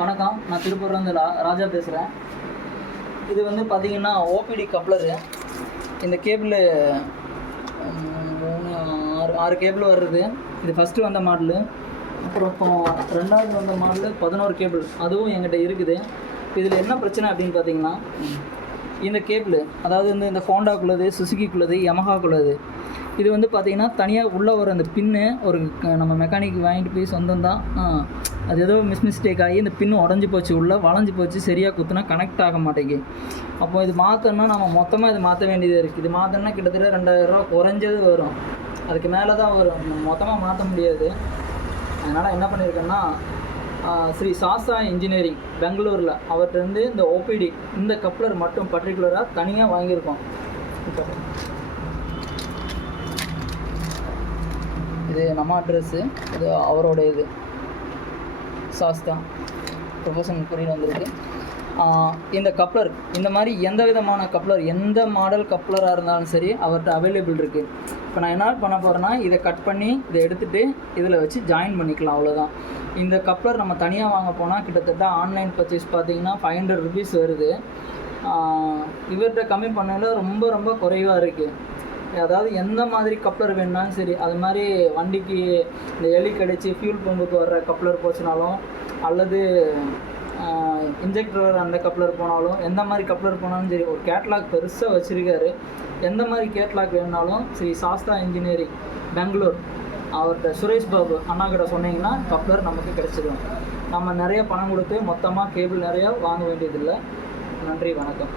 வணக்கம், நான் திருப்பூர்லேருந்து ராஜா பேசுகிறேன். இது வந்து பார்த்திங்கன்னா ஓபிடி கப்ளரு. இந்த கேபிள் 6 கேபிள் வருது. இது ஃபஸ்ட்டு வந்த மாடலு. அப்புறம் இப்போ 2வது வந்த மாடலு 11 கேபிள், அதுவும் எங்கிட்ட இருக்குது. இதில் என்ன பிரச்சனை அப்படின்னு பார்த்திங்கன்னா, இந்த கேபிள் அதாவது வந்து இந்த ஹோண்டாக்குள்ளது, சுசுக்கிக்குள்ளது, யமஹாக்குள்ளது, இது வந்து பார்த்திங்கன்னா தனியாக உள்ளே வர அந்த பின்னு ஒரு நம்ம மெக்கானிக் வாங்கிட்டு போய் சொந்தம் தான், அது ஏதோ மிஸ்டேக் ஆகி இந்த பின்னு உடஞ்சி போச்சு, உள்ளே வளைஞ்சி போச்சு, சரியாக குத்துனா கனெக்ட் ஆக மாட்டேங்குது. அப்போ இது மாற்றணும்னா நம்ம மொத்தமாக இது மாற்ற வேண்டியது இருக்குது. இது மாற்றணும்னா கிட்டத்தட்ட 2000 ரூபா குறைஞ்சது வரும், அதுக்கு மேலே தான் வரும், மொத்தமாக மாற்ற முடியாது. அதனால் என்ன பண்ணியிருக்கேன்னா, ஸ்ரீ சாஸ்தா இன்ஜினியரிங் பெங்களூரில் அவர்கிட்டருந்து இந்த ஓபிடி இந்த கப்ளர் மட்டும் பர்டிகுலராக தனியாக வாங்கியிருக்கோம். இது நம்ம அட்ரெஸ்ஸு, இது அவரோட இது சாஸ்தா ப்ரொஃபஷனல் குறியில் வந்திருக்கு. இந்த கப்ளர் இந்த மாதிரி எந்த விதமான கப்ளர், எந்த மாடல் கப்ளராக இருந்தாலும் சரி அவர்கிட்ட அவைலபிள் இருக்குது. இப்போ நான் என்ன பண்ண போகிறேன்னா, இதை கட் பண்ணி இதை எடுத்துகிட்டு இதில் வச்சு ஜாயின் பண்ணிக்கலாம், அவ்வளோதான். இந்த கப்ளர் நம்ம தனியாக வாங்க போனால் கிட்டத்தட்ட ஆன்லைன் பர்ச்சேஸ் பார்த்திங்கன்னா 500 ருபீஸ் வருது. இவர்கிட்ட கம்மி பண்ணல ரொம்ப ரொம்ப குறைவாக இருக்குது. அதாவது எந்த மாதிரி கப்ளர் வேணுனாலும் சரி, அது மாதிரி வண்டிக்கு இந்த எலி கடிச்சு ஃபியூல் பம்புக்கு வர்ற கப்ளர் போச்சுனாலும், அல்லது இன்ஜெக்டர் அந்த கப்ளர் போனாலும், எந்த மாதிரி கப்ளர் போனாலும் சரி, ஒரு கேட்லாக் பெருசாக வச்சுருக்காரு. எந்த மாதிரி கேட்லாக் வேணுனாலும் ஸ்ரீ சாஸ்தா இன்ஜினியரிங் பெங்களூர் அவர்கிட்ட சுரேஷ் பாபு அண்ணா கிட்ட சொன்னீங்கன்னா கப்ளர் நமக்கு கிடச்சிடும். நம்ம நிறைய பணம் கொடுத்து மொத்தமாக கேபிள் நிறையா வாங்க வேண்டியதில்லை. நன்றி, வணக்கம்.